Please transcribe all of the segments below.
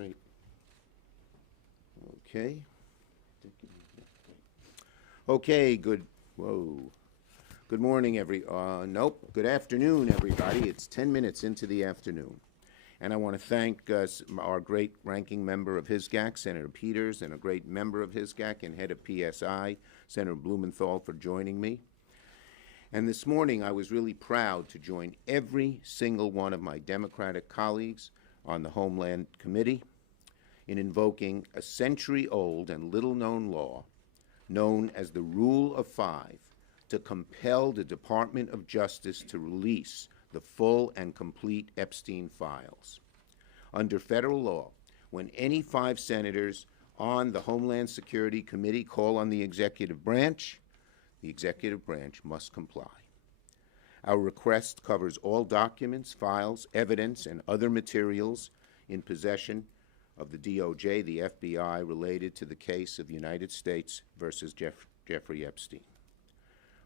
Great. Okay. Okay, good morning, good afternoon, everybody. It's 10 minutes into the afternoon. And I want to thank our great ranking member of HISGAC, Senator Peters, and a great member of HISGAC and head of PSI, Senator Blumenthal, for joining me. And this morning, I was really proud to join every single one of my Democratic colleagues on the Homeland Committee in invoking a century-old and little-known law known as the Rule of Five to compel the Department of Justice to release the full and complete Epstein files. Under federal law, when any 5 senators on the Homeland Security Committee call on the executive branch must comply. Our request covers all documents, files, evidence, and other materials in possession of the DOJ, the FBI, related to the case of the United States versus Jeffrey Epstein.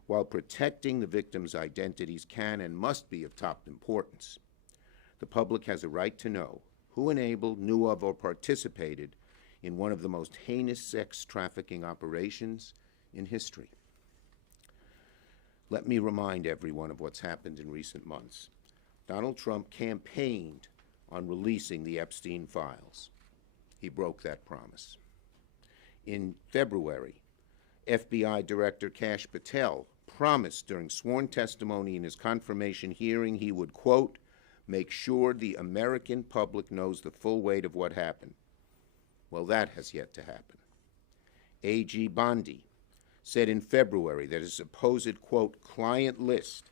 While protecting the victims' identities can and must be of top importance, the public has a right to know who enabled, knew of, or participated in one of the most heinous sex trafficking operations in history. Let me remind everyone of what's happened in recent months. Donald Trump campaigned on releasing the Epstein files. He broke that promise. In February, FBI Director Kash Patel promised during sworn testimony in his confirmation hearing he would, quote, make sure the American public knows the full weight of what happened. Well, that has yet to happen. A.G. Bondi said in February that his supposed, quote, client list,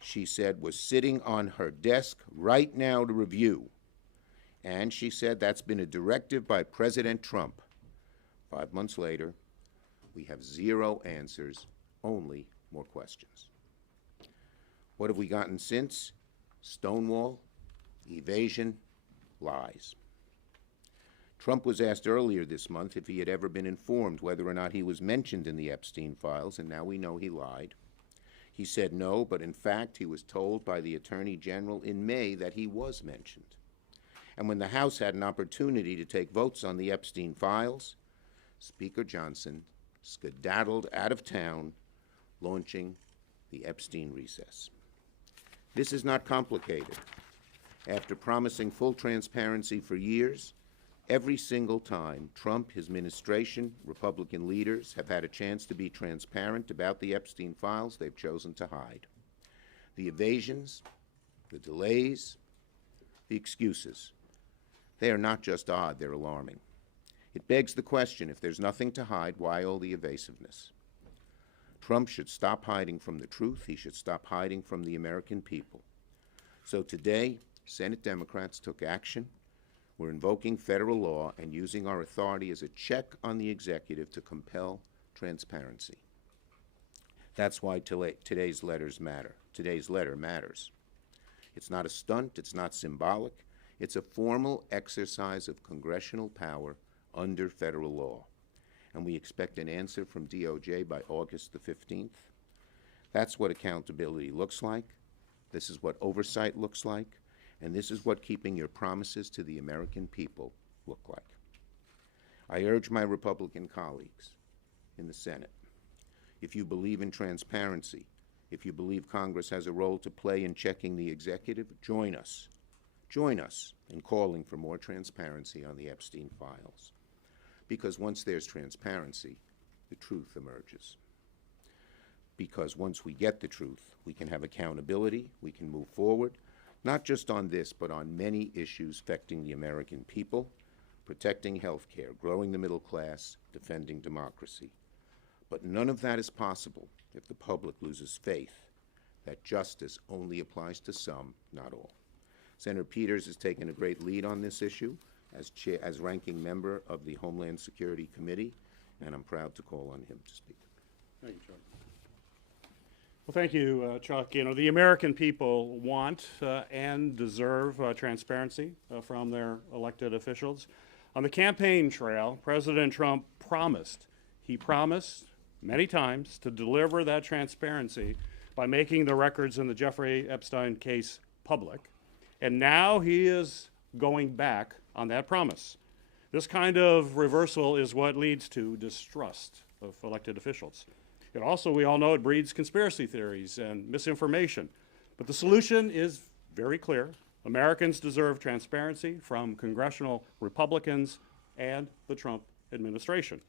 she said, was sitting on her desk right now to review. And she said that's been a directive by President Trump. 5 months later, we have 0 answers, only more questions. What have we gotten since? Stonewall, evasion, lies. Trump was asked earlier this month if he had ever been informed whether or not he was mentioned in the Epstein files, and now we know he lied. He said no, but in fact he was told by the Attorney General in May that he was mentioned. And when the House had an opportunity to take votes on the Epstein files, Speaker Johnson skedaddled out of town, launching the Epstein recess. This is not complicated. After promising full transparency for years, every single time Trump, his administration, Republican leaders have had a chance to be transparent about the Epstein files, they've chosen to hide. The evasions, the delays, the excuses, they are not just odd, they're alarming. It begs the question, if there's nothing to hide, why all the evasiveness? Trump should stop hiding from the truth. He should stop hiding from the American people. So today, Senate Democrats took action. We're invoking federal law and using our authority as a check on the executive to compel transparency. That's why today's letter matters. It's not a stunt. It's not symbolic. It's a formal exercise of congressional power under federal law. And we expect an answer from DOJ by August the 15th. That's what accountability looks like. This is what oversight looks like. And this is what keeping your promises to the American people look like. I urge my Republican colleagues in the Senate, if you believe in transparency, if you believe Congress has a role to play in checking the executive, join us. Join us in calling for more transparency on the Epstein files. Because once there's transparency, the truth emerges. Because once we get the truth, we can have accountability, we can move forward, not just on this, but on many issues affecting the American people, protecting health care, growing the middle class, defending democracy. But none of that is possible if the public loses faith that justice only applies to some, not all. Senator Peters has taken a great lead on this issue as ranking member of the Homeland Security Committee, and I'm proud to call on him to speak. Thank you, Chuck. Well, thank you, Chuck. You know, the American people want and deserve transparency from their elected officials. On the campaign trail, President Trump promised many times to deliver that transparency by making the records in the Jeffrey Epstein case public. And now he is going back on that promise. This kind of reversal is what leads to distrust of elected officials. It also, we all know, it breeds conspiracy theories and misinformation. But the solution is very clear. Americans deserve transparency from congressional Republicans and the Trump administration.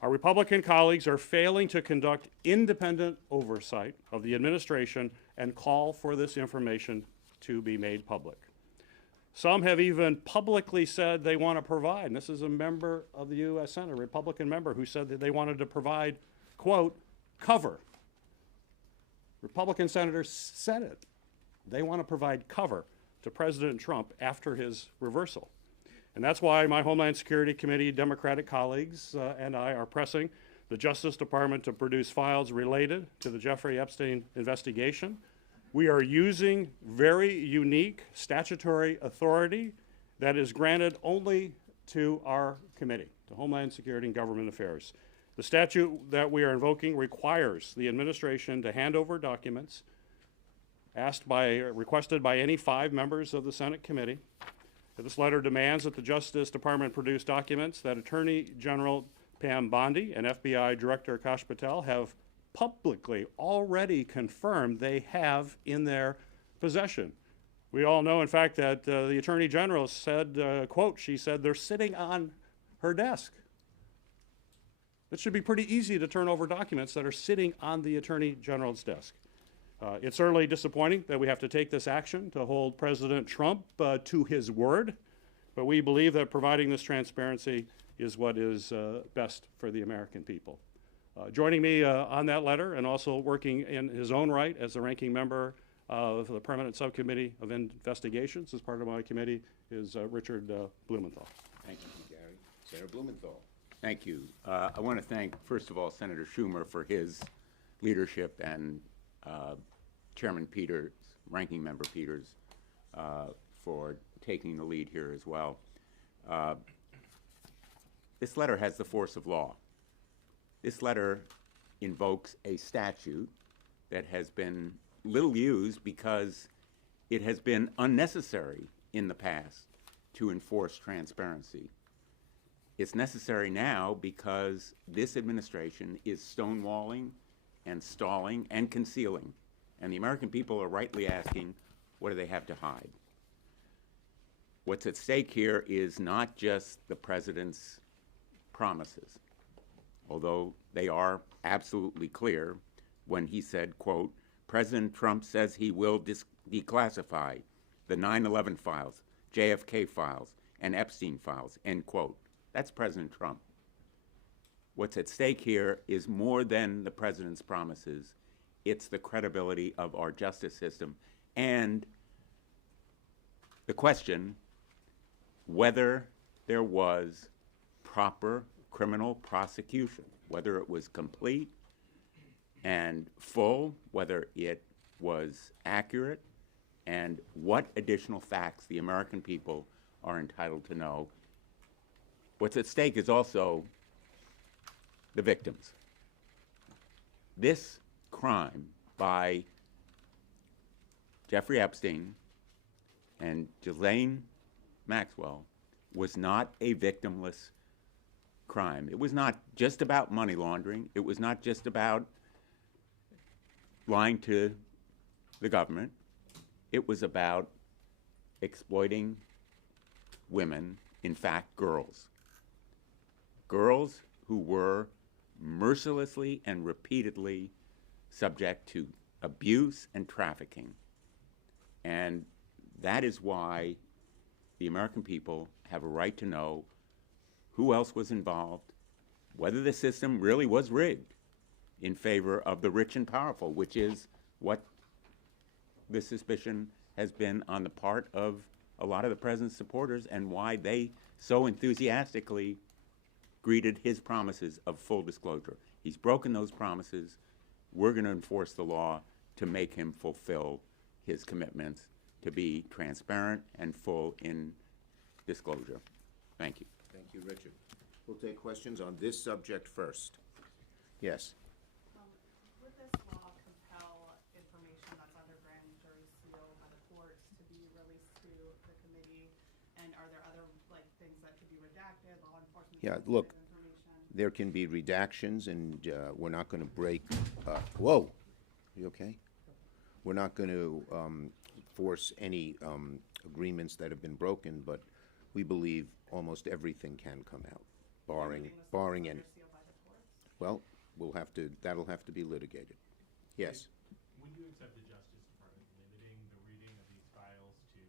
Our Republican colleagues are failing to conduct independent oversight of the administration and call for this information to be made public. Some have even publicly said they want to provide, and this is a member of the U.S. Senate, a Republican member, who said that they wanted to provide, quote, cover. Republican senators said it. They want to provide cover to President Trump after his reversal. And that's why my Homeland Security Committee Democratic colleagues and I are pressing the Justice Department to produce files related to the Jeffrey Epstein investigation. We are using very unique statutory authority that is granted only to our committee, to Homeland Security and Government Affairs. The statute that we are invoking requires the administration to hand over documents requested by any 5 members of the Senate committee. This letter demands that the Justice Department produce documents that Attorney General Pam Bondi and FBI Director Kash Patel have publicly already confirmed they have in their possession. We all know, in fact, that the Attorney General said, quote, she said, they're sitting on her desk. It should be pretty easy to turn over documents that are sitting on the Attorney General's desk. It's certainly disappointing that we have to take this action to hold President Trump to his word, but we believe that providing this transparency is what is best for the American people. Joining me on that letter and also working in his own right as the ranking member of the Permanent Subcommittee of Investigations as part of my committee is Richard Blumenthal. Thank you, Gary. Senator Blumenthal. Thank you. I want to thank, first of all, Senator Schumer for his leadership and Chairman Peters, Ranking Member Peters, for taking the lead here as well. This letter has the force of law. This letter invokes a statute that has been little used because it has been unnecessary in the past to enforce transparency. It's necessary now because this administration is stonewalling and stalling and concealing. And the American people are rightly asking, what do they have to hide? What's at stake here is not just the president's promises, although they are absolutely clear when he said, quote, President Trump says he will declassify the 9/11 files, JFK files, and Epstein files, end quote. That's President Trump. What's at stake here is more than the president's promises. It's the credibility of our justice system and the question whether there was proper criminal prosecution, whether it was complete and full, whether it was accurate, and what additional facts the American people are entitled to know. What's at stake is also the victims. This crime by Jeffrey Epstein and Ghislaine Maxwell was not a victimless crime. It was not just about money laundering. It was not just about lying to the government. It was about exploiting women, in fact, girls. Girls who were mercilessly and repeatedly subject to abuse and trafficking. And that is why the American people have a right to know who else was involved, whether the system really was rigged in favor of the rich and powerful, which is what the suspicion has been on the part of a lot of the president's supporters and why they so enthusiastically greeted his promises of full disclosure. He's broken those promises. We're going to enforce the law to make him fulfill his commitments to be transparent and full in disclosure. Thank you. Thank you, Richard. We'll take questions on this subject first. Yes. Would this law compel information that's under grand jury seal by the courts to be released to the committee? And are there other things that should be redacted, law enforcement Yeah, sensitive look, information? there can be redactions, and we're not going to break. Whoa, you okay? We're not going to force any agreements that have been broken, but we believe almost everything can come out, barring any. Under seal by the courts? Well, that'll have to be litigated. Yes. Would you accept the Justice Department limiting the reading of these files to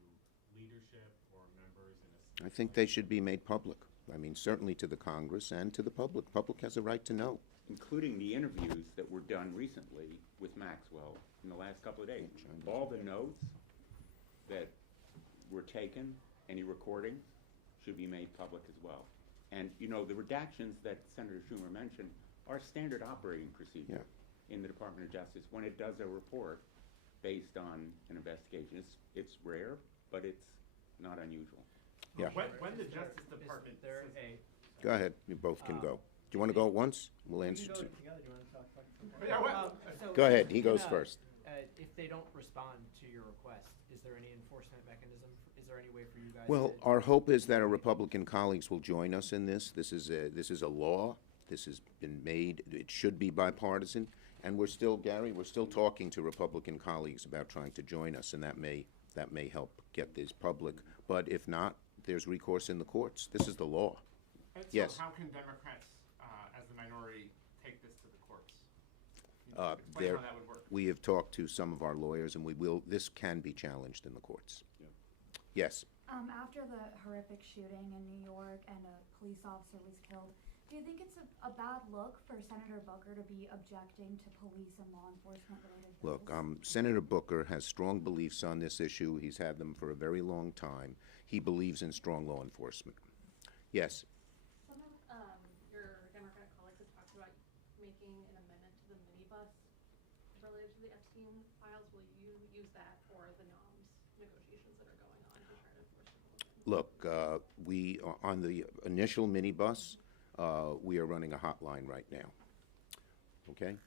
leadership or members in a? I think they should be made public. I mean, certainly to the Congress and to the public. Public has a right to know. Including the interviews that were done recently with Maxwell in the last couple of days. All the notes that were taken, any recordings, should be made public as well. And, you know, the redactions that Senator Schumer mentioned are standard operating procedure in the Department of Justice when it does a report based on an investigation. It's rare, but it's not unusual. Yeah. When the Justice Department There says, a, Go ahead. You both can go. Do you want to go at once? We'll answer you go two. together, do you want to talk Yeah, well, so Go ahead. He in goes a- first. If they don't respond to your request, is there any enforcement mechanism? Is there any way for you guys Well, to? our hope is that our Republican colleagues will join us in this. This is a law. This has been made. It should be bipartisan. And we're still, Gary, we're still talking to Republican colleagues about trying to join us, and that may help get this public. But if not, there's recourse in the courts. This is the law. and so Yes. how can Democrats, as the minority, take this to the courts? Uh, Explain there- how that would work. We have talked to some of our lawyers, and this can be challenged in the courts. Yes. After the horrific shooting in New York and a police officer was killed, do you think it's a bad look for Senator Booker to be objecting to police and law enforcement related bills? Look, Senator Booker has strong beliefs on this issue. He's had them for a very long time. He believes in strong law enforcement. Yes. Some of your Democratic colleagues have talked about making an amendment to the minibus related to the Epstein files. Will you use that for the NOMS negotiations that are going on to try to enforce Republicans? Look, we on the initial minibus, we are running a hotline right now. Okay?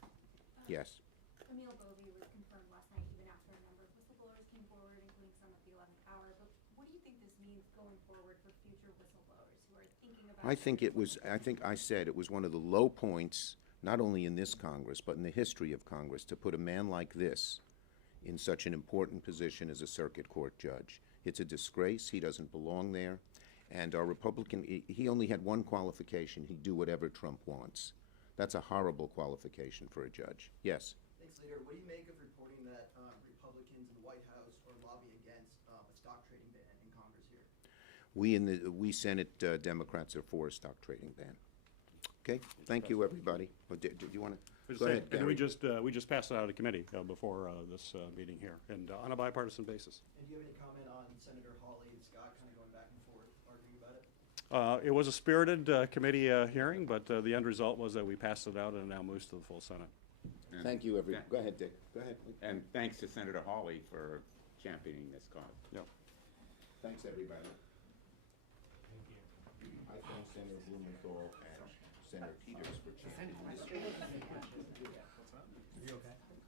Yes. Camille Bovey was confirmed last night even after a number of whistleblowers came forward, including some at the 11th hour. But what do you think this means going forward for future whistleblowers who are thinking about? I think I said it was one of the low points, not only in this Congress, but in the history of Congress, to put a man like this in such an important position as a circuit court judge. It's a disgrace. He doesn't belong there. And our Republican, he only had one qualification. He'd do whatever Trump wants. That's a horrible qualification for a judge. Yes. Thanks, Leader. What do you make of reporting that Republicans in the White House are lobbying against a stock trading ban in Congress here? We Senate Democrats are for a stock trading ban. Okay. Thank you, everybody. Do you want to go ahead, And Gary? we just passed it out of committee before this meeting here, and on a bipartisan basis. And do you have any comment on Senator Hawley and Scott kind of going back and forth, arguing about it? It was a spirited committee hearing, but the end result was that we passed it out and it now moves to the full Senate. And- Thank you, everyone. Go ahead, Dick. Go ahead. And thanks to Senator Hawley for championing this cause. Yep. Thanks, everybody. Thank you. I thank Senator Blumenthal and Senator Peters for championing this. You okay?